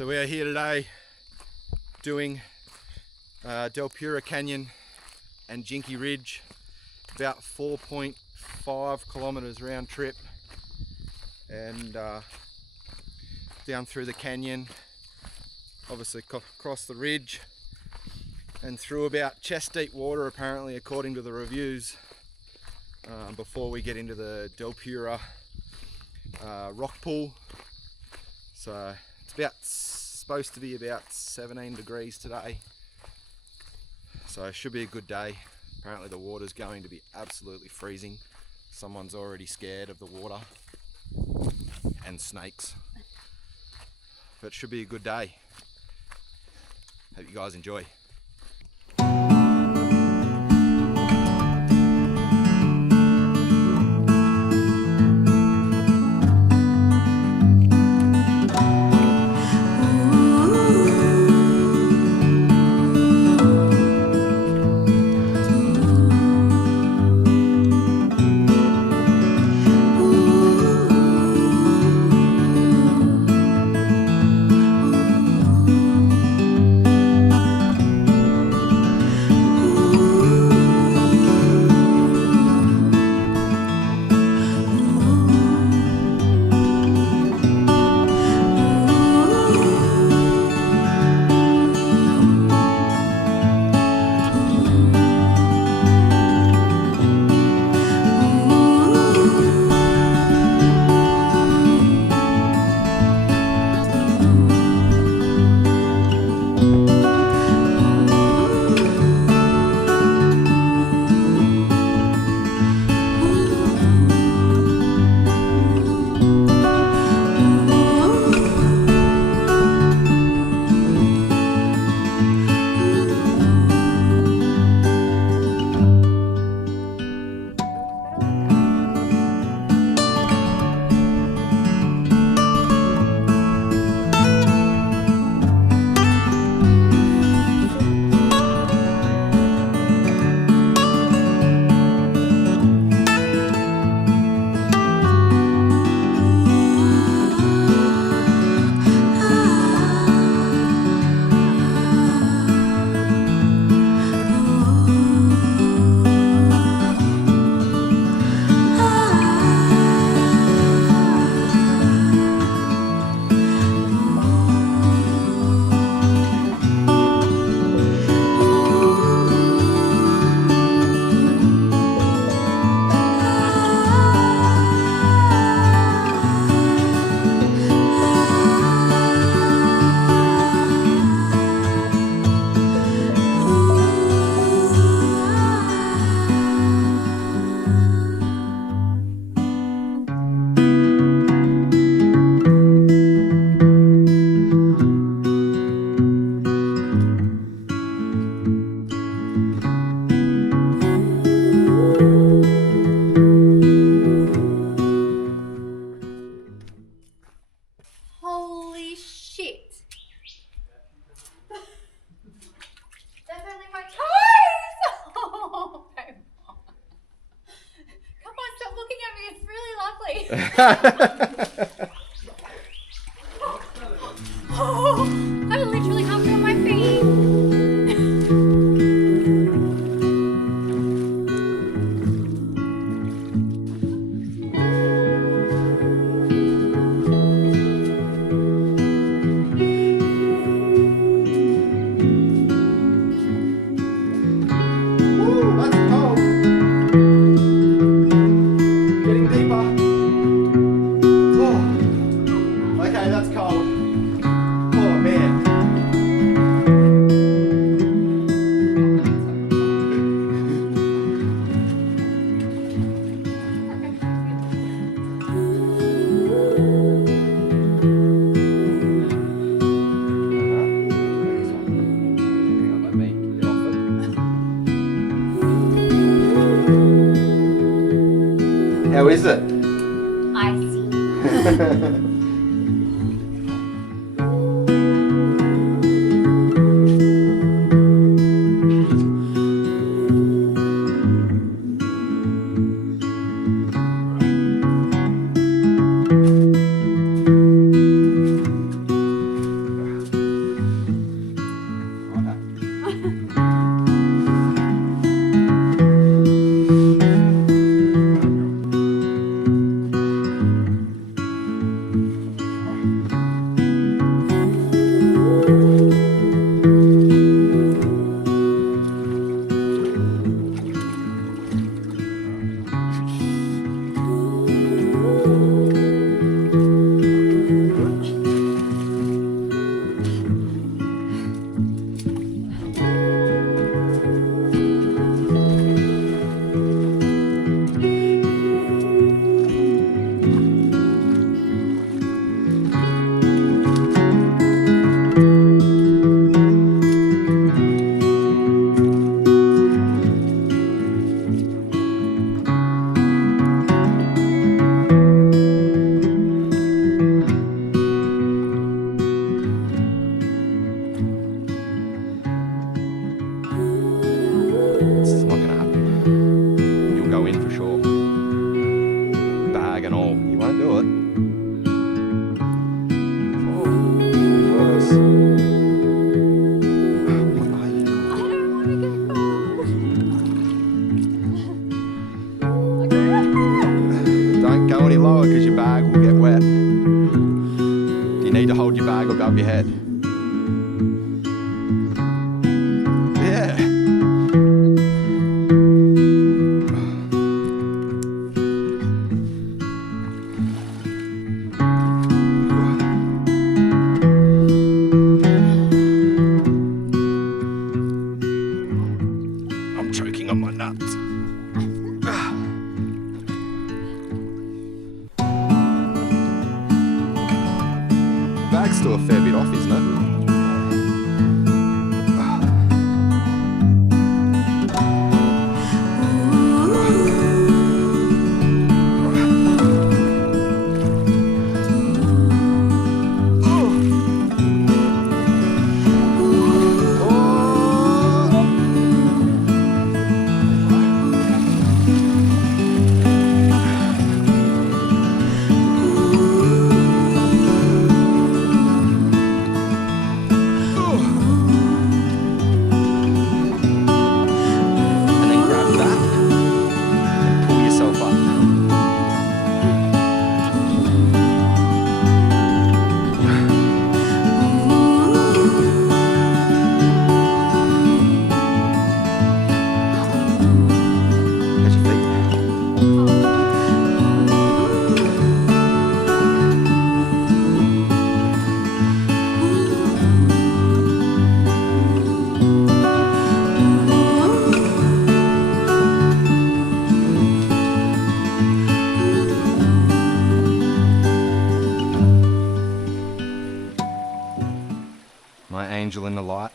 So we are here today doing Delpura Canyon and Jinkie Ridge, about 4.5 kilometers round trip, and down through the canyon, obviously across the ridge and through about chest deep water apparently, according to the reviews, before we get into the Delpura rock pool. So it's supposed to be about 17 degrees today, so it should be a good day. Apparently the water's going to be absolutely freezing. Someone's already scared of the water and snakes, but it should be a good day. Hope you guys enjoy. Oh, I literally can't feel my feet. Ooh, that's cold. Getting deeper. Oh. Okay, that's cold. Oh man. How is it? Icy. your bag above your head. Yeah. I'm choking on my nuts. Bag's still a fair bit off, isn't it? My angel in the light.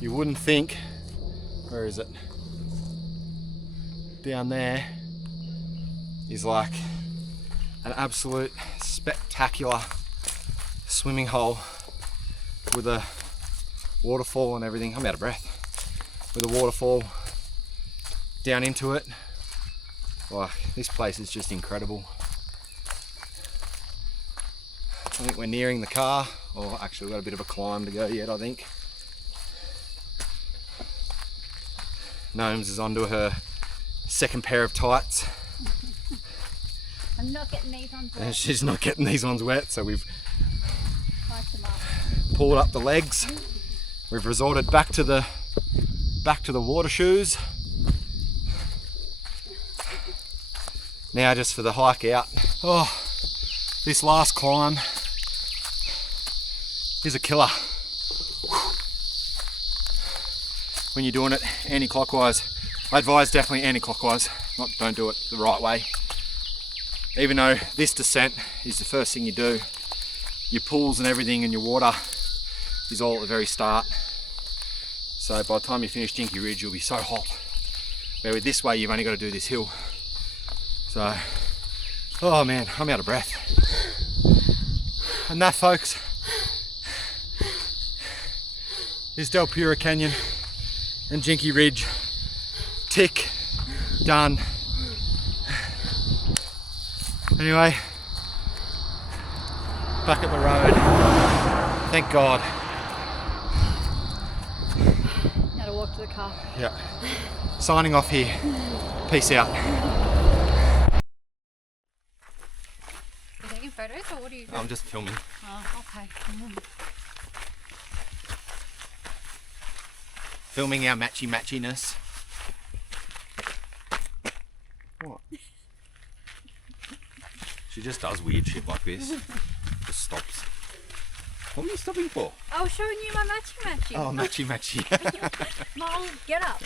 You wouldn't think, where is it? Down there is like an absolute spectacular swimming hole with a waterfall and everything. I'm out of breath. With a waterfall down into it. Like, this place is just incredible. I think we're nearing the car, or actually we've got a bit of a climb to go yet, I think. Gnomes is onto her second pair of tights. I'm not getting these ones wet. And she's not getting these ones wet, so we've Tight them up. pulled up the legs. We've resorted back to the water shoes. Now just for the hike out. Oh, this last climb is a killer. When you're doing it anti-clockwise. I advise definitely anti-clockwise, don't do it the right way. Even though this descent is the first thing you do, your pools and everything and your water is all at the very start. So by the time you finish Jinkie Ridge, you'll be so hot. Where with this way, you've only got to do this hill. So, oh man, I'm out of breath. And that, folks, is Delpura Canyon and Jinkie Ridge. Tick, done. Anyway, back at the road. Thank God. No, to the car. Yeah. Signing off here. Peace out. You taking photos or what are you doing? I'm just filming. Oh, okay. Filming our matchiness. What? She just does weird shit like this. Just stops. What are you stopping for? I was showing you my matchy. Oh, matchy. Mom, get up.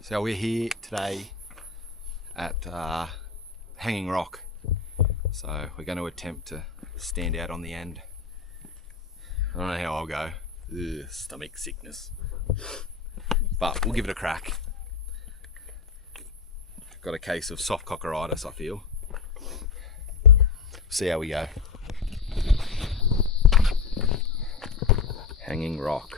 So we're here today at Hanging Rock. So we're going to attempt to stand out on the end. I don't know how I'll go. Ugh, stomach sickness. But we'll give it a crack. Got a case of soft cockeritis, I feel. See how we go. Hanging Rock.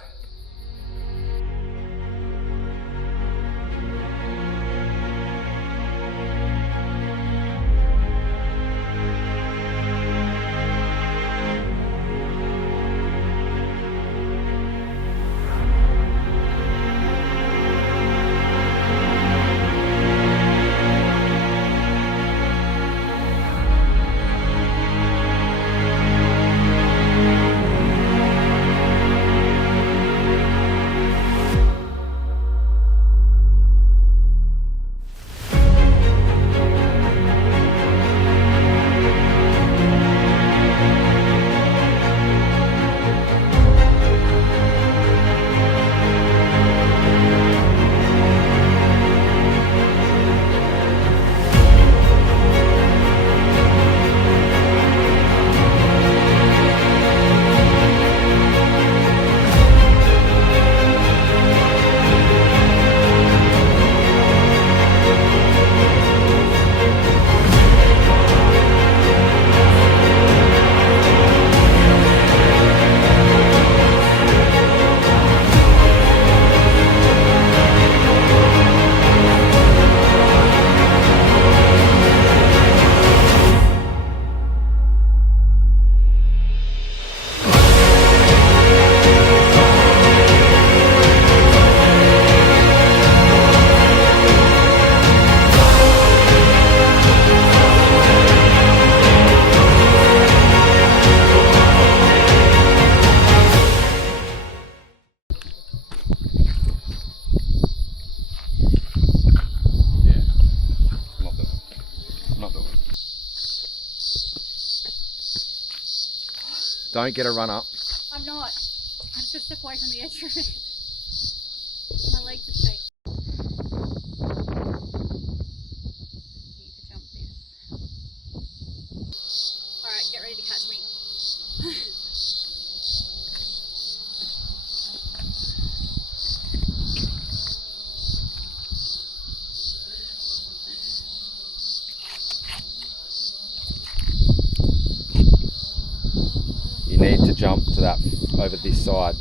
Don't get a run up. I'm not. I'm just a step away from the edge of it. My legs are shaking. Need to jump this. Alright, get ready to catch me. You need to jump to that over this side.